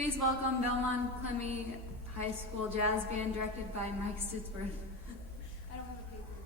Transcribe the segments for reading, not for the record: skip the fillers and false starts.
Please welcome Belmond-Klemme High School Jazz Band directed by Mike Stitzberth. I don't have a paper.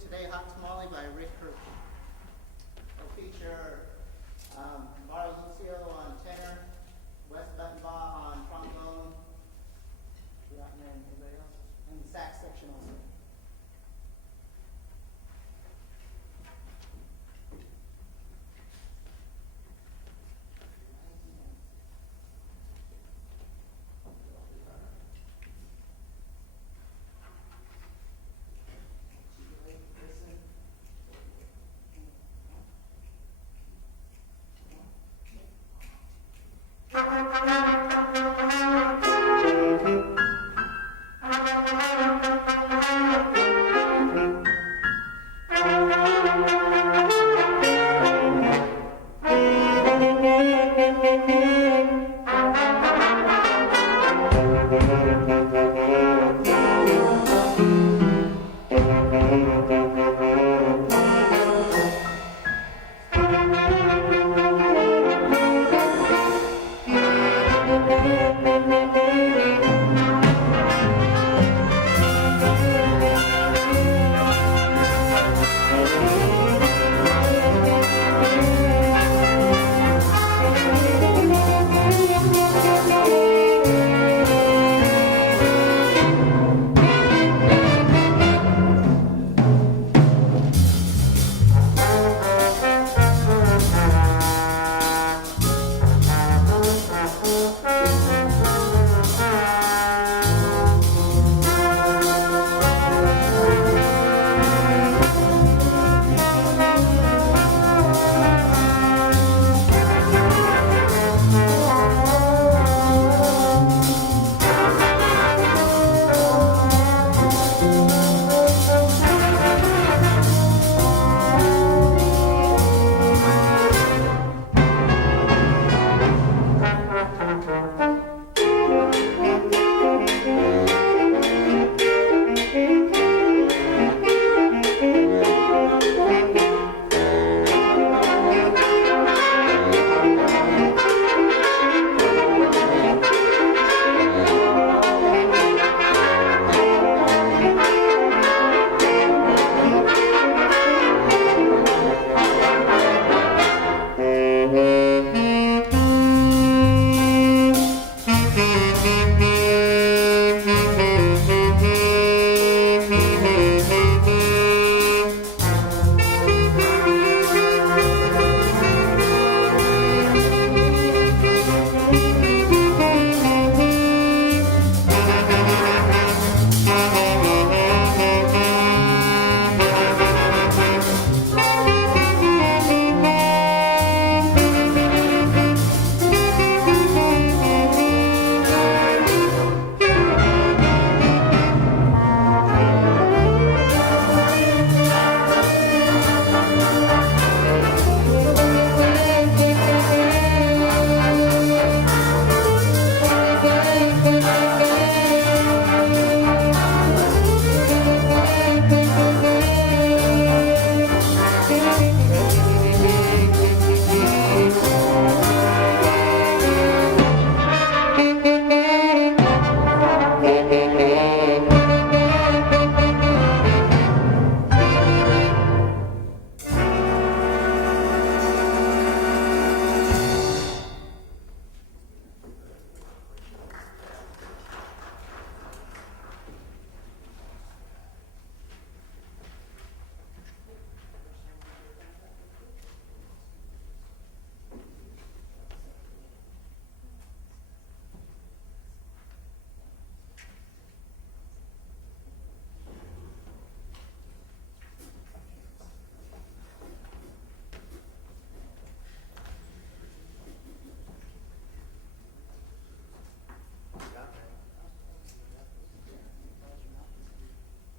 today, Hot Tamale by Rick Kirk. It'll feature Bar Lucio on tenor, Wes Buttonbaugh on trombone, and then anybody else? And the sax section also.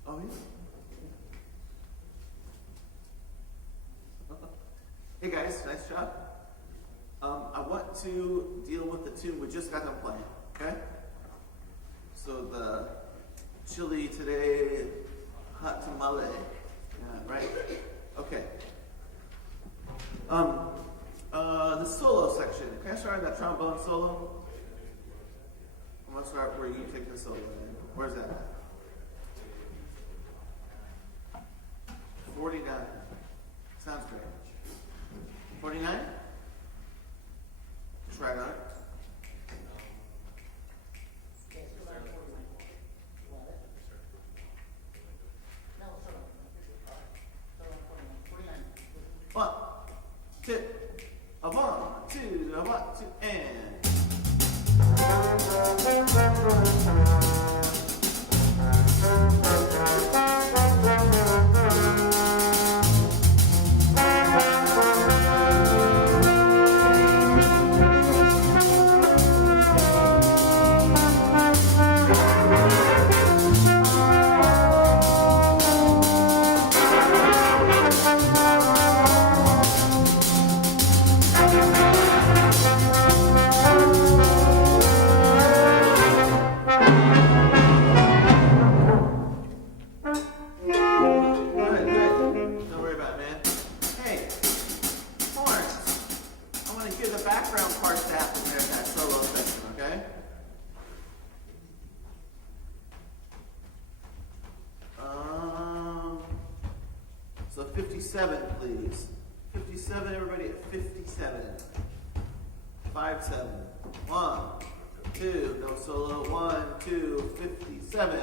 Oh, yeah. Hey guys, nice job. I want to deal with the tune we just got done playing, okay? So the chili today, hot tamale. Yeah, right? Okay. The solo section. Can I start on that trombone solo? I'm gonna start where you take the solo. Where's that? 49. Sounds great. 49? Just right on it. Okay, still on 49. What? No, still on. Still on 49. 49. 1, 2, a 1, 2, a 1, 2, and. So 57, please. 57, everybody at 57. 5, 7. 1, 2, no solo. 1, 2, 57.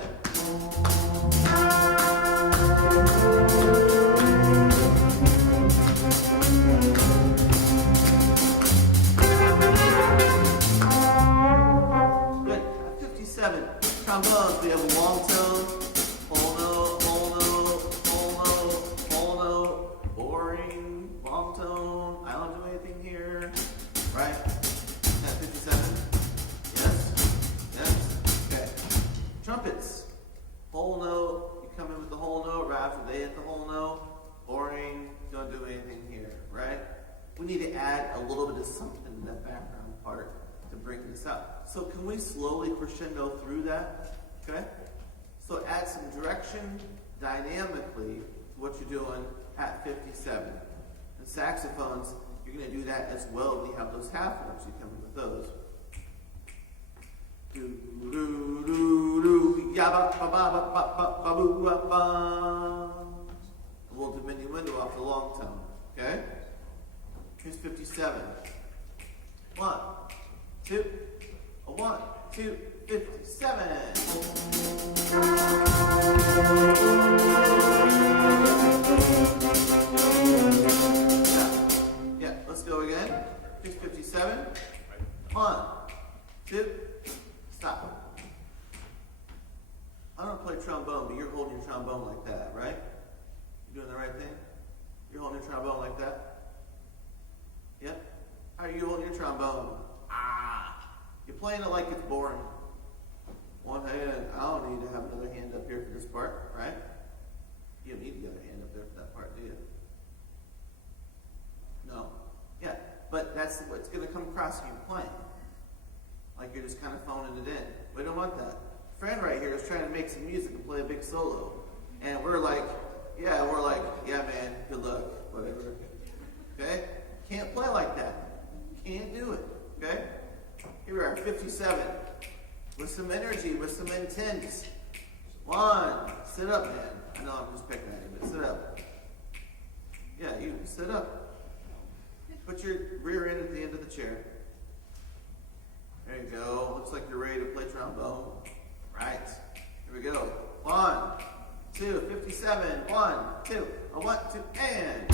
Good. 57. Trombones, we have a long tone. Whole note, whole note, whole note, whole note. Boring. Long tone. I don't do anything here. Right? At 57? Yes? Yes? Okay. Trumpets. Whole note. You come in with the whole note right after they hit the whole note. Boring. Don't do anything here. Right? We need to add a little bit of something in that background part to break this up. So can we slowly crescendo through that? Okay? So add some direction dynamically to what you're doing at 57. And saxophones, you're going to do that as well when you have those half notes. You come in with those. Do do do do ya ba ba ba ba ba ba boo ba ba. We'll diminuendo off the long tone. Okay? Here's 57. 1, 2, a 1, 2, 57. Yeah, let's go again. Here's 57. 1, 2, stop. I don't play trombone, but you're holding your trombone like that, right? You're doing the right thing? You're holding your trombone like that? Yeah? How are you holding your trombone? You're playing it like it's boring. One hand. I don't need to have another hand up here for this part, right? You don't need to get a hand up there for that part, do you? No. Yeah, but that's what's going to come across when you're playing. Like you're just kind of phoning it in. We don't want that. Friend right here is trying to make some music and play a big solo. And we're like, yeah, man, good luck, whatever. Okay? Can't play like that. Can't do it. Okay? Here we are, 57. With some energy, with some intent. 1. Sit up, man. I know I'm just picking at you, but sit up. Yeah, you sit up. Put your rear end at the end of the chair. There you go. Looks like you're ready to play trombone. Right. Here we go. 1, 2, 57. 1, 2, a 1, 2, and.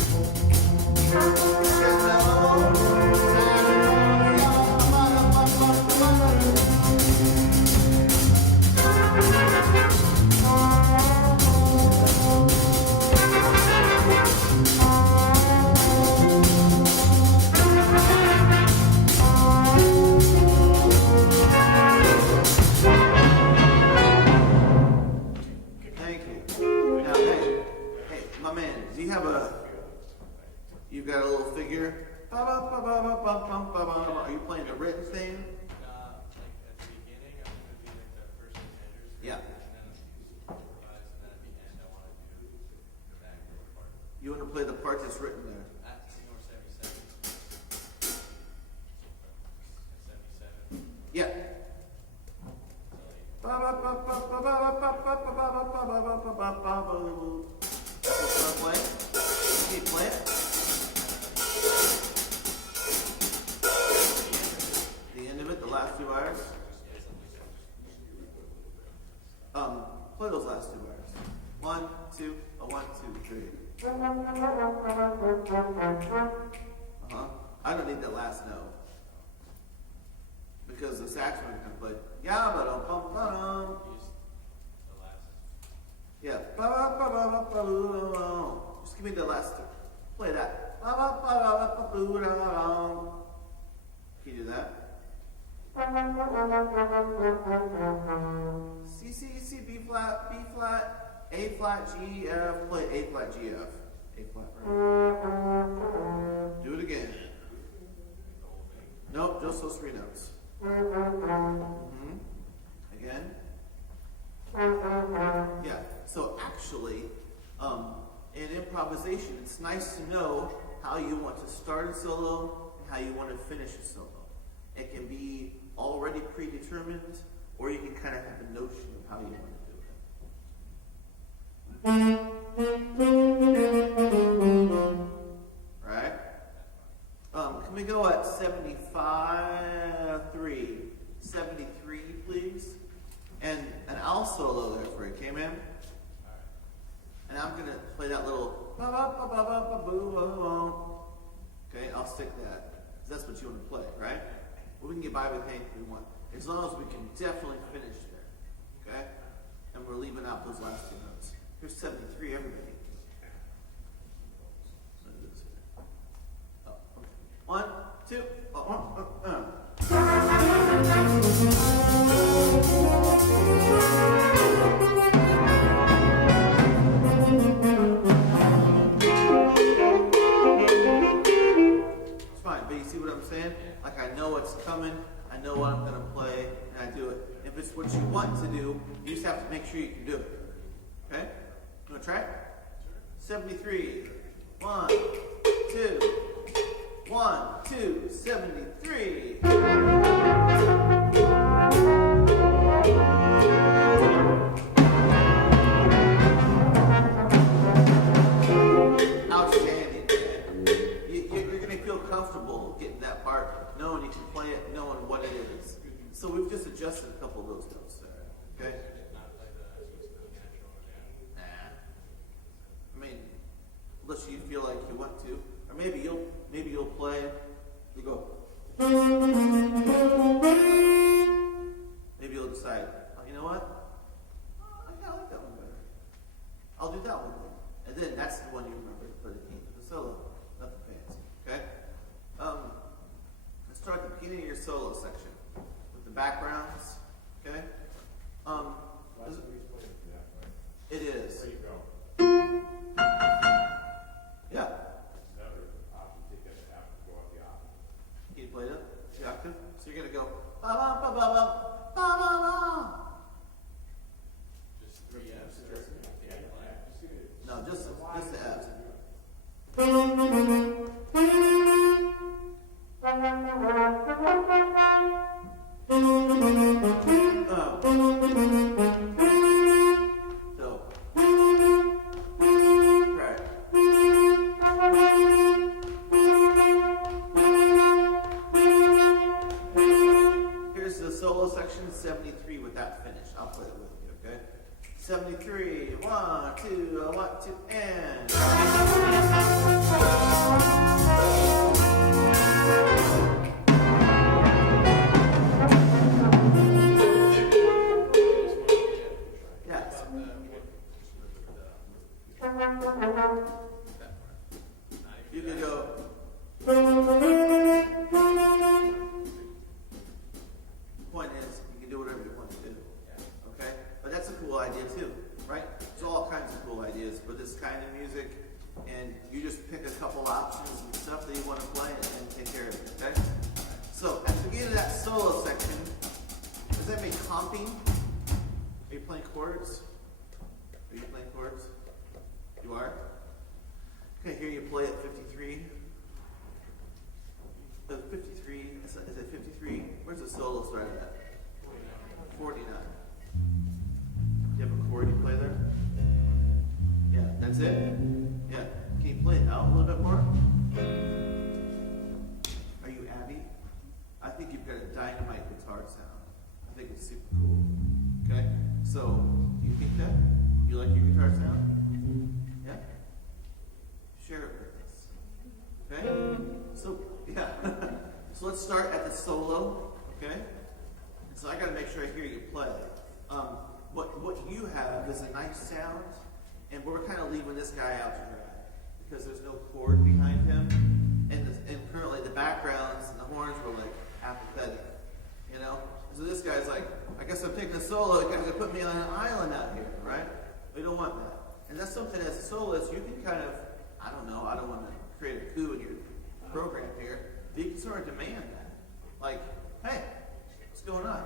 You've got a little figure. Are you playing the written thing? Like at the beginning, I'm going to be like the first measures. Yeah. And then improvise, and then at the end, I want to do the back part. You want to play the part that's written there? At Senor 77. 77. Yeah. play? Can you play it? The end of it, the last 2 bars. Play those last 2 bars. 1, 2, 1, 2, 3. I don't need that last note because the saxophone can play. Yeah, but yeah. Just give me the last 2. Play that. Can you do that? C, C, C, B flat, B flat, A flat, G, F. Play A flat, G, F. A flat, right? Do it again. Nope, just those 3 notes. Again. Yeah. So actually, in improvisation, it's nice to know how you want to start a solo and how you want to finish a solo. It can be already predetermined, or you can kind of have a notion of how you want to do it. Right? Can we go at 73, please? And an al solo there for you, okay, man? And I'm going to play that little okay, I'll stick that. That's what you want to play, right? Well, we can get by with anything we want. As long as we can definitely finish there. Okay? And we're leaving out those last 2 notes. Here's 73, everybody. Oh, okay. 1, 2, 1. It's fine, but you see what I'm saying? Like I know what's coming, I know what I'm going to play, and I do it. If it's what you want to do, you just have to make sure you can do it. Okay? You want to try? 73. 1, 2. 1, 2, 73. Outstanding. You're going to feel comfortable getting that part, knowing you can play it, knowing what it is. So we've just adjusted a couple of those notes there. Okay? Nah. I mean, unless you feel like you want to, or maybe you'll play. You go. Maybe you'll decide. Oh, you know what? I kind of like that one better. I'll do that one then. And then that's the one you remember to put it into the solo. Nothing fancy. Okay? Let's start at the beginning of your solo section with the backgrounds. Okay? It is. Where you go? Yeah. Another option, take that half and go up the octave. Can you play that? The octave? So you're gonna go ba ba ba ba ba ba ba ba. Just 3 Fs. No, just the Fs. Right. Here's the solo section 73 with that finish. I'll play it with you, okay? 73, 1, 2, 1, 2, and. Yes. You can go. Point is, you can do whatever you want to do. Okay? But that's a cool idea too, right? There's all kinds of cool ideas for this kind of music, and you just pick a couple options and stuff that you want to play and take care of it, okay? So, at the beginning of that solo section, does that mean comping? Are you playing chords? Are you playing chords? You are? Okay, here you play at 53. 53, is it 53? Where's the solo started at? 49. Do you have a chord you play there? Yeah, that's it? Yeah. play it out a little bit more? Are you Abby? I think you've got a dynamite guitar sound. I think it's super cool. Okay? So, do you think that? You like your guitar sound? Yeah? Share it with us. Okay? So, yeah. So let's start at the solo. Okay? So I gotta make sure I hear you play. What you have is a nice sound, and we're kind of leaving this guy out to dry because there's no chord behind him, and currently the backgrounds and the horns were like apathetic, you know. So this guy's like, I guess I'm taking a solo. You guys are putting me on an island out here, right? We don't want that, and that's something as a soloist you can kind of, I don't know, I don't want to create a coup in your program here, but you can sort of demand that, like, hey, what's going on?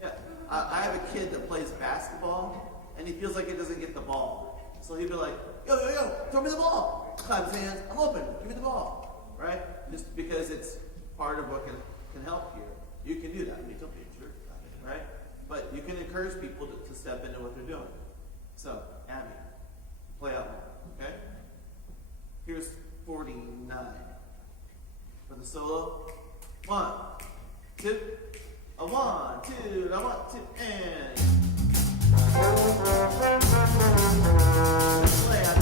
Yeah, I have a kid that plays basketball, and he feels like he doesn't get the ball. So he'd be like, yo, throw me the ball. Clap his hands, I'm open, give me the ball, right? Just because it's part of what can help here. You can do that. I mean, don't be a jerk, right? But you can encourage people to step into what they're doing. So, Abby, play out loud, okay? Here's 49. For the solo, 1, 2, a 1, 2, a 1, 2, and play out.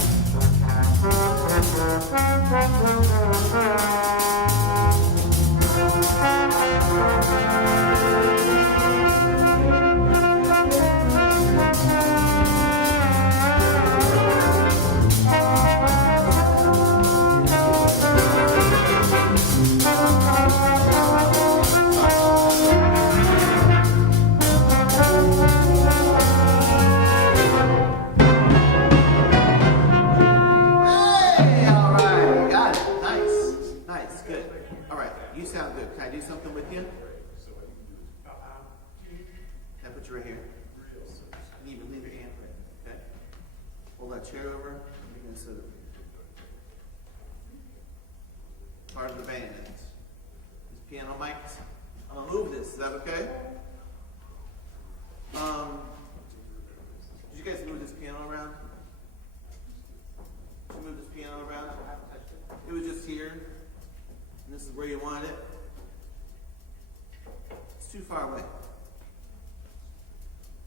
Put you right here. And even leave your hand right there, okay? Pull that chair over. You're going to sit over here. Part of the band. This piano mic. I'm going to move this. Is that okay? Did you guys move this piano around? Did you move this piano around? It was just here. And this is where you want it. It's too far away.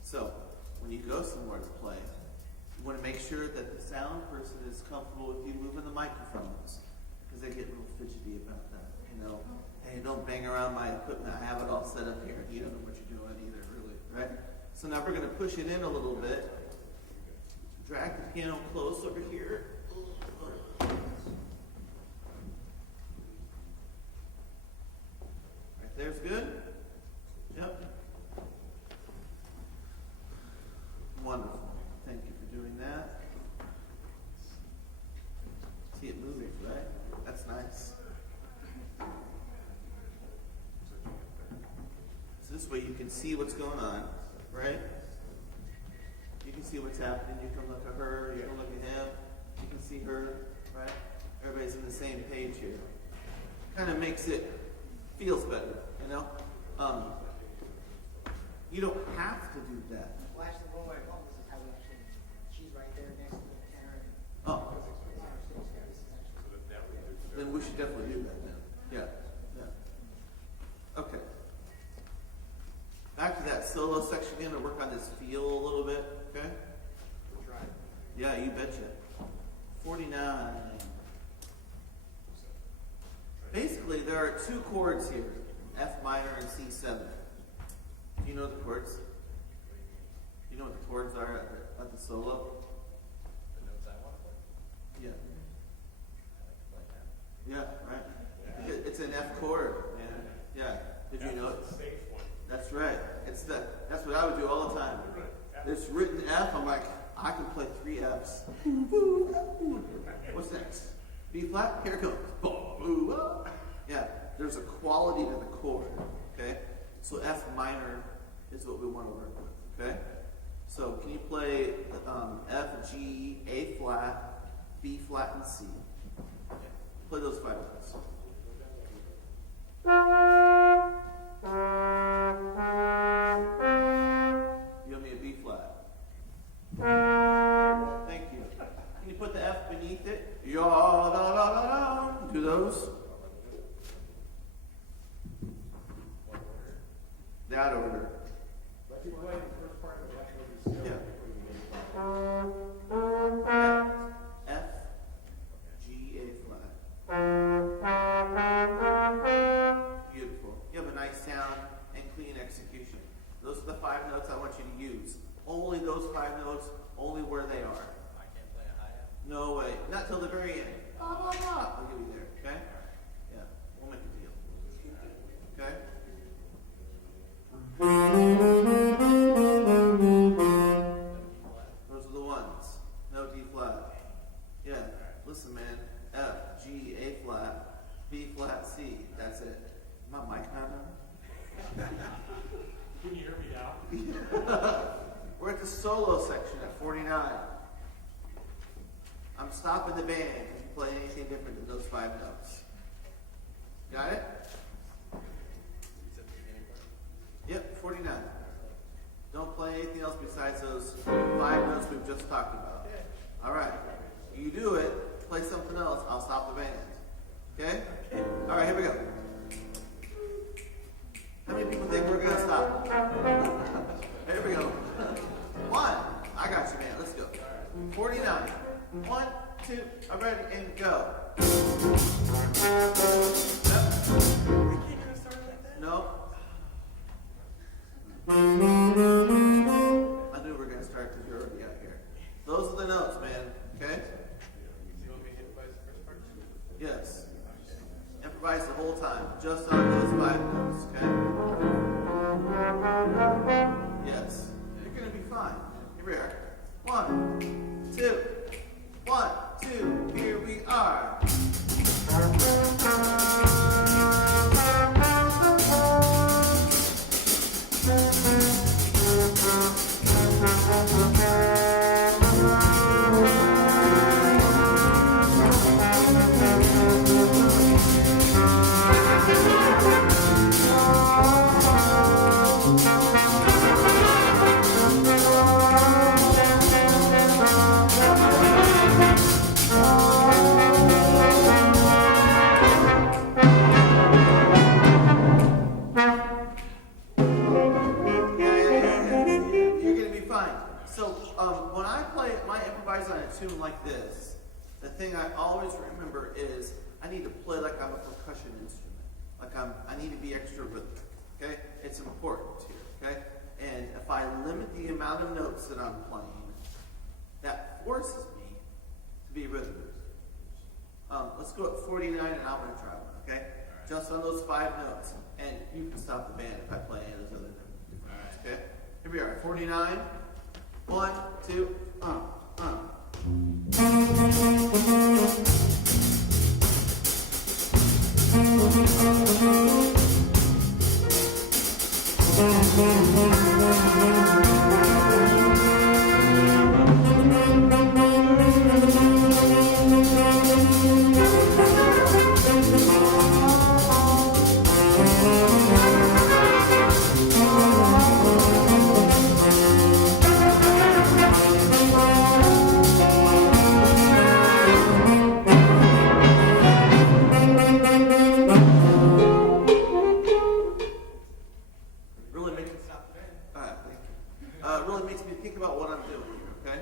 So, when you go somewhere to play, you want to make sure that the sound person is comfortable with you moving the microphones, because they get a little fidgety about that, you know. Hey, don't bang around my equipment. I have it all set up here. You don't know what you're doing either, really, right? So now we're going to push it in a little bit. Drag the piano close over here. Right there's good. Yep. Wonderful. Thank you for doing that. See it moving, right? That's nice. So this way you can see what's going on, right? You can see what's happening. You can look at her, you can look at him, you can see her, right? Everybody's on the same page here. Kind of makes it feels better, you know? You don't have to do that. Well, actually, one way home, this is how we actually, she's right there next to the tenor. Oh. Then we should definitely do that then. Yeah. Okay. Back to that solo section again to work on this feel a little bit, okay? We'll try. Yeah, you betcha. 49. Basically, there are two chords here, F minor and C7. Do you know the chords? Do you know what the chords are at the solo? The notes I want to play? Yeah. I like that. Yeah, right. It's an F chord, man. Yeah. Did you know it? That's right. That's what I would do all the time. It's written F. I'm like, I can play 3 Fs. What's next? B flat. Here it comes. Yeah. There's a quality to the chord. Okay. So F minor is what we want to work with. Okay. So can you play F, G, A flat, B flat, and C? Okay. Play those 5 notes. You owe me a B flat. Thank you. Can you put the F beneath it. Ya da da da da. Do those. That order. Let you play the first part of the F with your skill Yeah. before you get F, G, A flat. Beautiful. You have a nice sound and clean execution. Those are the 5 notes I want you to use. Only those 5 notes, only where they are. I can't play a high F. No way. Not till the very end. Blah, blah, blah. I'll give you there, okay? Yeah, we'll make a deal. Okay? Those are the ones. No D flat. Yeah, listen, man. F, G, A flat, B flat, C. That's it. My mic not on? Can you hear me now? We're at the solo section at 49. I'm stopping the band if you play anything different than those 5 notes. Got it? Except the beginning part. Yep, 49. Don't play anything else besides those 5 notes we've just talked about. All right. You do it, play something else, I'll stop the band. Okay? All right, here we go. How many people think we're going to stop? Here we go. 1. I got you, man. Let's go. 49. 1, 2, I'm ready, and go. No. I knew we were going to start because you're already out here. Those are the notes, man. Okay? Do you want me to improvise the first part? Yes. Improvise the whole time, just on those 5 notes, okay? Yes. You're going to be fine. Here we are. 1, 2, 1, 2, here we are. When I play my improvise on a tune like this, the thing I always remember is I need to play like I'm a percussion instrument. Like I need to be extra rhythmic. Okay? It's important here. Okay? And if I limit the amount of notes that I'm playing, that forces me to be rhythmic. Let's go at 49 and I'm going to try one. Okay? Right. Just on those 5 notes. And you can stop the band if I play any of those other notes. Okay? Here we are. 49. 1, 2, really makes me think about what I'm doing here, okay?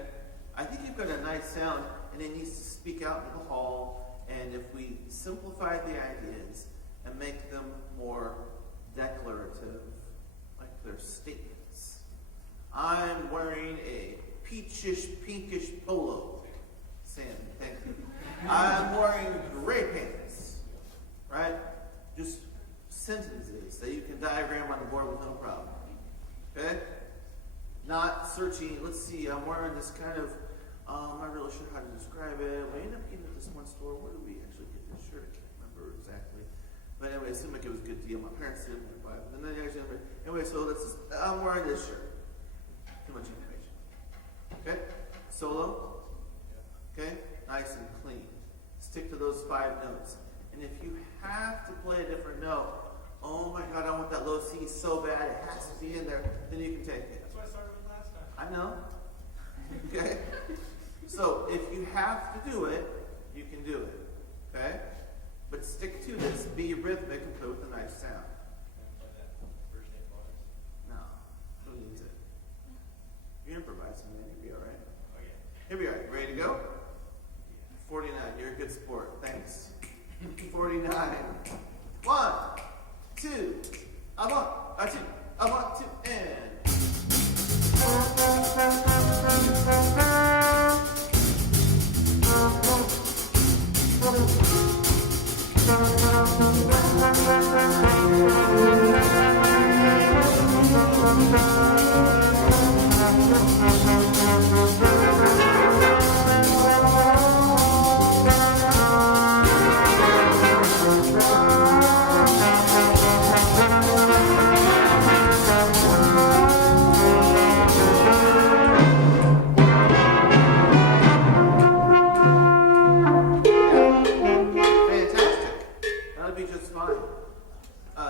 I think you've got a nice sound, and it needs to speak out into the hall, and if we simplify the ideas and make them more declarative, like they're statements. I'm wearing a peachish, pinkish polo. Sam, thank you. I'm wearing gray pants, right? Just sentences that you can diagram on the board with no problem, okay? Not searching, let's see, I'm wearing this kind of, I'm not really sure how to describe it. We ended up getting at this one store. Where did we actually get this shirt? I can't remember exactly. But anyway, it seemed like it was a good deal. My parents didn't want to buy it. And then they actually, anyway, so I'm wearing this shirt. Too much information. Okay? Solo. Okay? Nice and clean. Stick to those 5 notes. And if you have to play a different note, oh my God, I want that low C so bad, it has to be in there, then you can take it. That's what I started with last time. I know. Okay? So if you have to do it, you can do it. Okay? But stick to this. Be rhythmic and play with a nice sound. Play that first name bonus. No. Who needs it? You're improvising, man. You'll be all right. Oh yeah. Here we are. Ready to go? 49. You're a good sport. Thanks. 49. 1, 2, a 1, a 2, a 1, 2, and.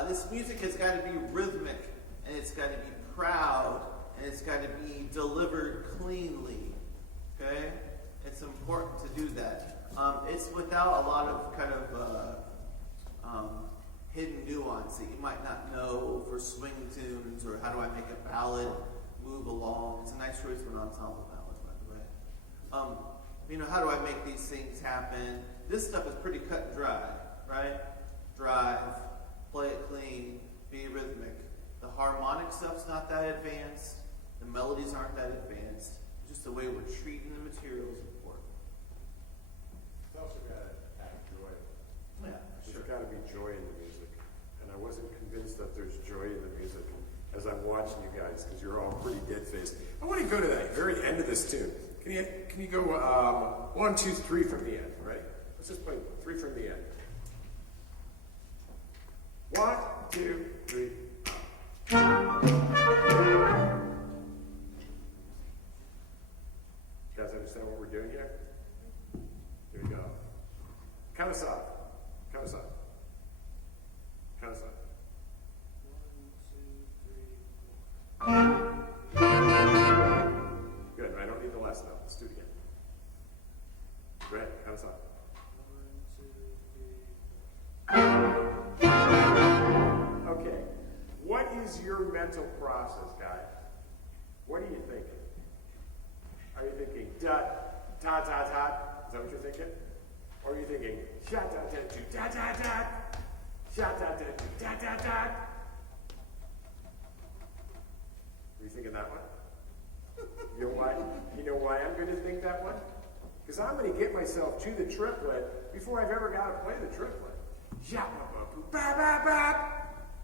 This music has got to be rhythmic, and it's got to be proud, and it's got to be delivered cleanly. Okay? It's important to do that. It's without a lot of kind of hidden nuance that you might not know for swing tunes, or how do I make a ballad move along. It's a nice choice for an ensemble ballad, by the way. How do I make these things happen? This stuff is pretty cut and dry, right? Drive. Play it clean, be rhythmic. The harmonic stuff's not that advanced. The melodies aren't that advanced. Just the way we're treating the material is important. It's also got to have joy. Yeah, There's sure. got to be joy in the music. And I wasn't convinced that there's joy in the music as I'm watching you guys, because you're all pretty dead-faced. I want to go to that very end of this tune. Can you go 1, 2, 3 from the end, right? Let's just play 3 from the end. 1, 2, 3. You guys understand what we're doing here? Here we go. Count us up. Count us up. Count us up. 1, 2, 3, 4. Good. I don't need the last note. Let's do it again. Go ahead. Count us up. 1, 2, 3. Okay, what is your mental process, guys? What are you thinking? Are you thinking da, ta, ta, ta? Is that what you're thinking? Or are you thinking sha, da, da, do, da, da, da, sha, da, da, do, da, da, da? Are you thinking that one? You know why? You know why I'm going to think that one? Because I'm going to get myself to the triplet before I've ever got to play the triplet. Ya ba ba boo ba ba ba.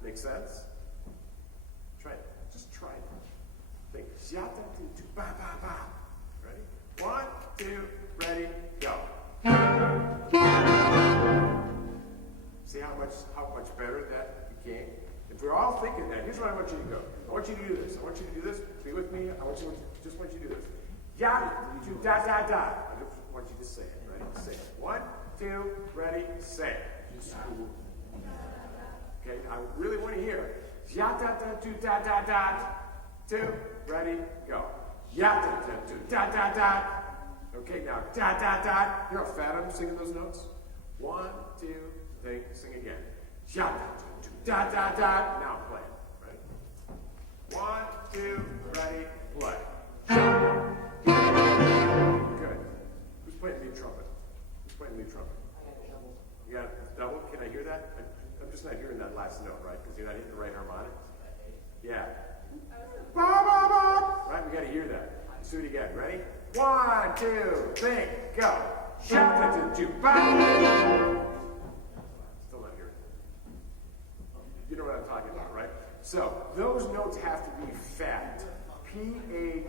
Make sense? Try it. Just try it. Think. Ya da do do ba ba ba. Ready? 1, 2, ready, go. See how much better that became? If we're all thinking that, here's what I want you to go. I want you to do this. I want you to do this. Be with me. I just want you to do this. Ya do da da da. I just want you to say it. Ready? Say it. 1, 2, ready, say it. Okay, I really want to hear it. Ya da da do da da da. 2, ready, go. Ya da da do da da da. Okay, now da da da. You know how fat I'm singing those notes? 1, 2, 3, sing again. Ya da da do da da da. Now play it. Ready? 1, 2, ready, play. Good. Who's playing lead trumpet? Who's playing lead trumpet? You got a double? Can I hear that? I'm just not hearing that last note, right? Because you're not hitting the right harmonic. Yeah. Ba, ba, ba. Right? We got to hear that. Let's do it again. Ready? 1, 2, 3, go. Shout it to ba. Still not hearing. You know what I'm talking about, right? So those notes have to be fat. P-H-A-A-A-A-A-T.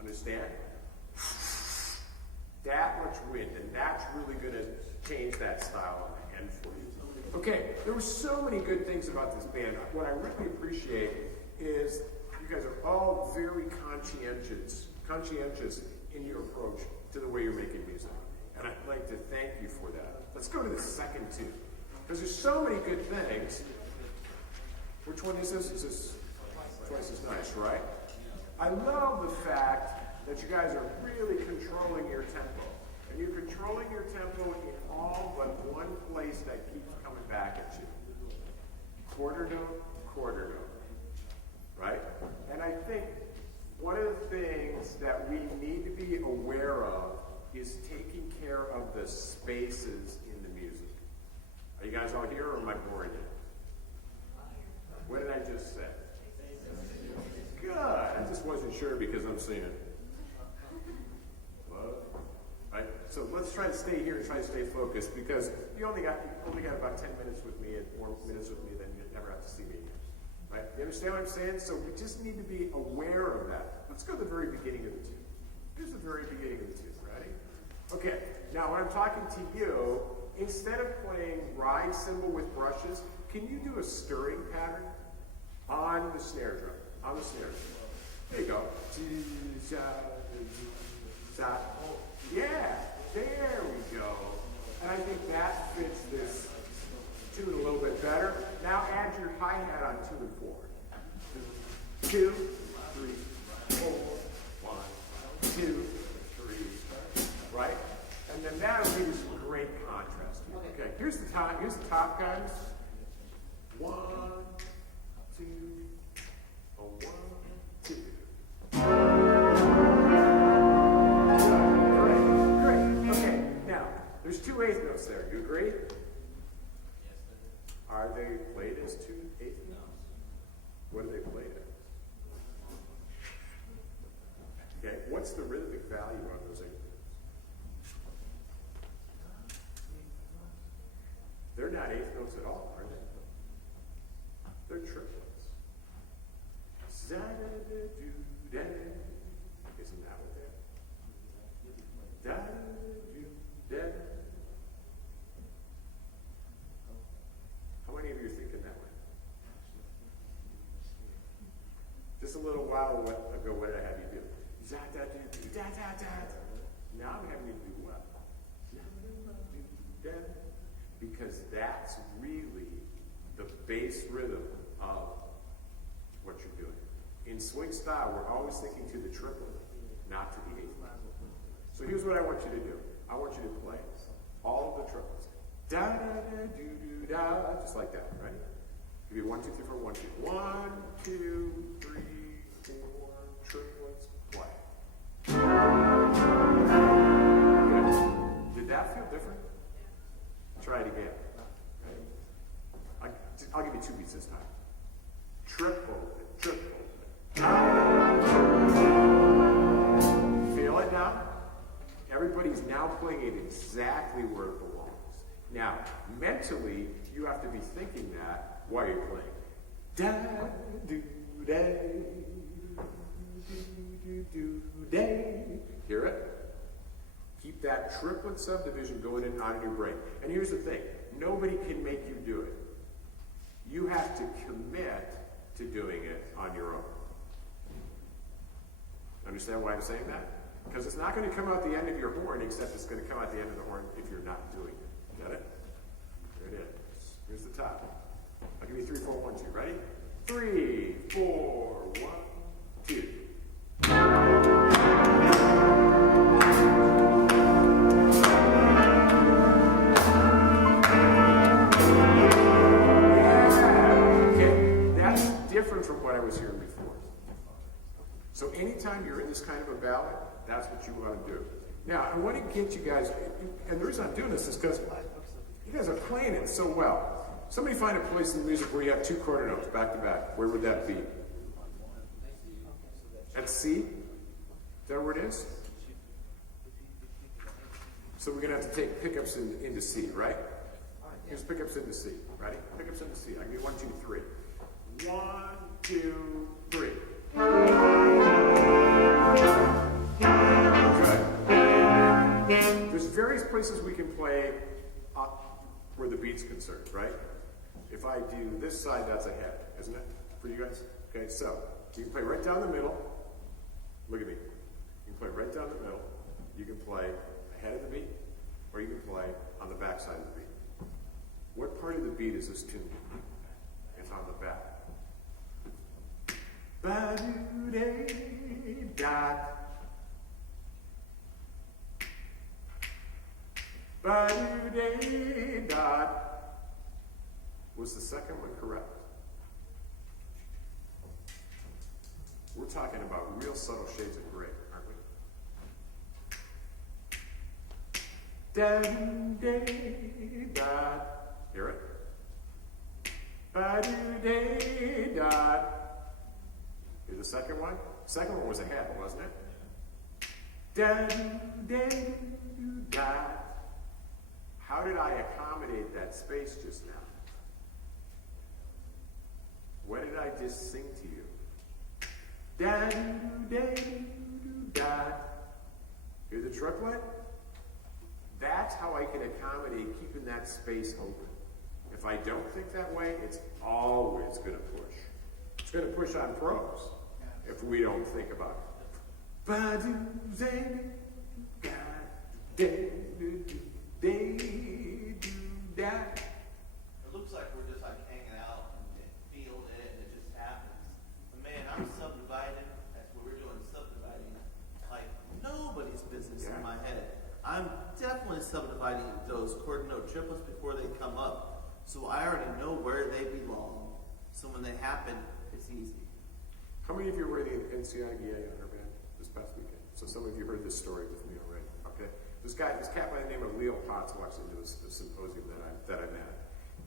Understand? That much wind, and that's really going to change that style on the end for you. Okay, there were so many good things about this band. What I really appreciate is you guys are all very conscientious in your approach to the way you're making music. And I'd like to thank you for that. Let's go to the second tune. Because there's so many good things. Which one is this? Is this twice as nice, right? I love the fact that you guys are really controlling your tempo. And you're controlling your tempo in all but one place that keeps coming back at you. Quarter note, right? And I think one of the things that we need to be aware of is taking care of the spaces in the music. Are you guys all here, or am I boring you? What did I just say? Good. I just wasn't sure because I'm seeing it. Right? So let's try to stay here and try to stay focused, because you only got about 10 minutes with me, and more minutes with me than you never have to see me. Right? You understand what I'm saying? So we just need to be aware of that. Let's go to the very beginning of the tune. Here's the very beginning of the tune. Ready? Okay. Now when I'm talking to you, instead of playing ride cymbal with brushes, can you do a stirring pattern on the snare drum? On the snare drum. There you go. Yeah, there we go. And I think that fits this tune a little bit better. Now add your hi-hat on 2 and 4. 2, 3, 4, 1, 2, 3, right? And then that'll give you some great contrast. Okay, here's the top guys. 1, 2, 1, 2. Great. Okay, now there's 2 eighth notes there. You agree? Yes, sir. Are they played as 2 eighth notes? What are they played as? Okay, what's the rhythmic value on those eighth notes? They're not eighth notes at all, are they? They're triplets. Za-da-da-do-da. Isn't that what they're? Da-da-da-do-da. How many of you are thinking that way? Just a little while ago, what did I have you do? Da-da-da-do-da-da-da. Now I'm having you do what? Da-da-da-do-da. Because that's really the bass rhythm of what you're doing. In swing style, we're always thinking to the triplet, not to the eighth. So here's what I want you to do. I want you to play all of the triplets. Da-da-da-do-do-da, just like that, right? Give you 1, 2, 3, 4, 1, 2. 1, 2, 3, 4, triplets, play. Good. Did that feel different? Try it again. Right? I'll give you 2 beats this time. Triple. Feel it now? Everybody's now playing it exactly where it belongs. Now, mentally, you have to be thinking that while you're playing. Da-do-da-do-do-do-day. Hear it? Keep that triplet subdivision going in on your brain. And here's the thing. Nobody can make you do it. You have to commit to doing it on your own. Understand why I'm saying that? Because it's not going to come out the end of your horn, except it's going to come out the end of the horn if you're not doing it. Got it? There it is. Here's the top. I'll give you 3, 4, 1, 2. Ready? 3, 4, 1, 2. Different from what I was hearing before. So anytime you're in this kind of a ballad, that's what you want to do. Now, I want to get you guys, and the reason I'm doing this is because you guys are playing it so well. Somebody find a place in the music where you have 2 quarter notes back to back. Where would that be? At C? Is that where it is? So we're going to have to take pickups into C, right? Here's pickups into C. Ready? Pickups into C. I give you 1, 2, 3. 1, 2, 3. Good. There's various places we can play where the beat's concerned, right? If I do this side, that's a head, isn't it? For you guys? Okay, so you can play right down the middle. Look at me. You can play right down the middle. You can play ahead of the beat, or you can play on the back side of the beat. What part of the beat is this tune? It's on the back. Ba-do-day. dot. Ba-do-day dot. Was the second one correct? We're talking about real subtle shades of gray, aren't we? Da-do-day dot. Hear it? Ba-do-day dot. Here's the second one. Second one was ahead, wasn't it? Da-do-day dot. How did I accommodate that space just now? What did I just sing to you? Da-do-da-do-da. Hear the triplet? That's how I can accommodate keeping that space open. If I don't think that way, it's always going to push. It's going to push on pros if we don't think about it. Ba-do-da-do-da-do-da. It looks like we're just like hanging out and feeling it, and it just happens. But man, I'm subdividing. That's what we're doing, subdividing like nobody's business in my head. I'm definitely subdividing those chord note triplets before they come up, so I already know where they belong. So when they happen, it's easy. How many of you were the NCIAA honor band this past weekend? So some of you heard this story with me already. Okay, this cat by the name of Leo Potts walks into a symposium that I'm at,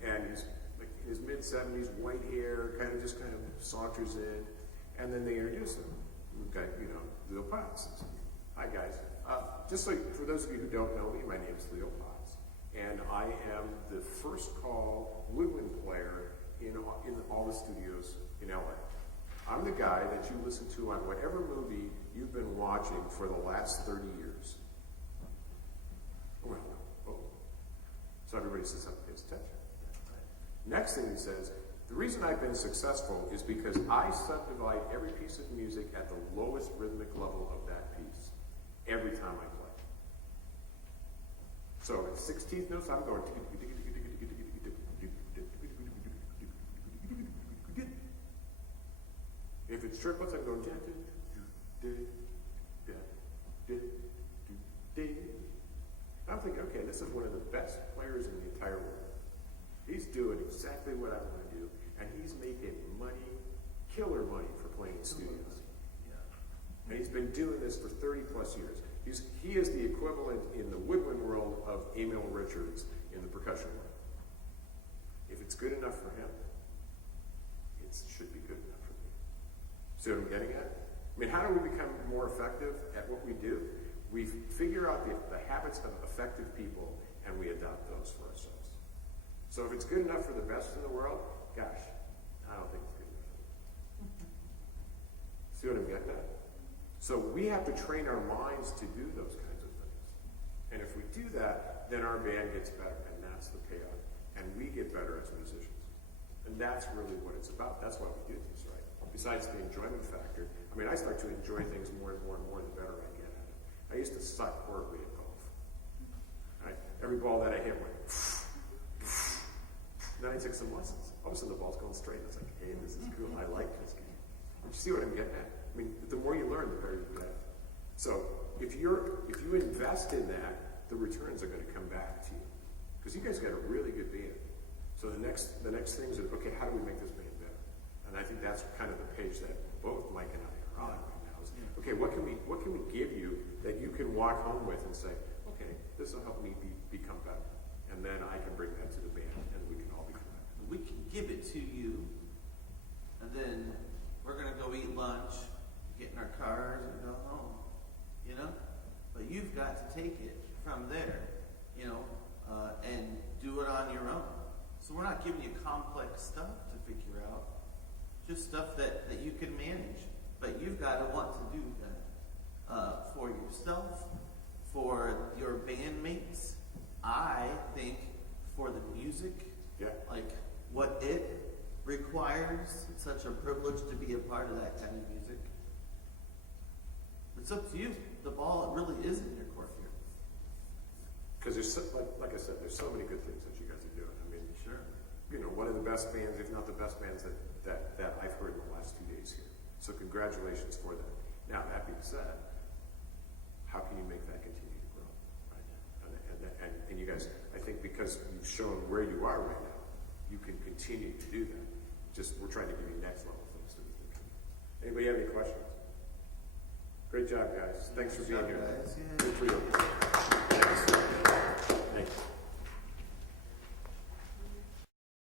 and he's like in his mid-70s, white hair, kind of saunters in, and then they introduce him. Okay, Leo Potts. Hi guys. Just so for those of you who don't know me, my name is Leo Potts, and I am the first call woodwind player in all the studios in LA. I'm the guy that you listen to on whatever movie you've been watching for the last 30 years. Well, oh. So everybody sits up and pays attention. Next thing he says, the reason I've been successful is because I subdivide every piece of music at the lowest rhythmic level of that piece every time I play. So at 16th notes, I'm going. If it's triplets, I'm going. I'm thinking, okay, this is one of the best players in the entire world. He's doing exactly what I want to do, and he's making money, killer money for playing in studios. And he's been doing this for 30 plus years. He is the equivalent in the woodwind world of Emil Richards in the percussion world. If it's good enough for him, it should be good enough for me. See what I'm getting at? I mean, how do we become more effective at what we do? We figure out the habits of effective people, and we adopt those for ourselves. So if it's good enough for the best in the world, gosh, I don't think it's good enough. See what I'm getting at? So we have to train our minds to do those kinds of things. And if we do that, then our band gets better, and that's the payoff. And we get better as musicians. And that's really what it's about. That's why we do this, right? Besides the enjoyment factor, I mean, I start to enjoy things more and more and more the better I get at it. I used to suck horribly at golf. Right? Every ball that I hit went, then I took some lessons. All of a sudden the ball's going straight. I was like, hey, this is cool. I like this game. But you see what I'm getting at? I mean, the more you learn, the better you get. So if you invest in that, the returns are going to come back to you. Because you guys got a really good band. So the next things are, okay, how do we make this band better? And I think that's kind of the page that both Mike and I are on right now. Is, okay, what can we give you that you can walk home with and say, okay, this will help me become better. And then I can bring that to the band, and we can all become better. We can give it to you, and then we're going to go eat lunch, get in our cars, and go home, But you've got to take it from there, and do it on your own. So we're not giving you complex stuff to figure out, just stuff that you can manage. But you've got to want to do that for yourself, for your bandmates. I think for the music, like what it requires. It's such a privilege to be a part of that kind of music. It's up to you. The ball really is in your court here. Because there's, like I said, there's so many good things that you guys are doing. I mean, Sure. One of the best bands, if not the best bands that I've heard in the last 2 days here. So congratulations for that. Now, that being said, how can you make that continue to grow right now? And you guys, I think because you've shown where you are right now, you can continue to do that. Just, we're trying to give you next level things to be thinking. Anybody have any questions? Great job, guys. Thanks for being here. Guys, yeah. Good for you.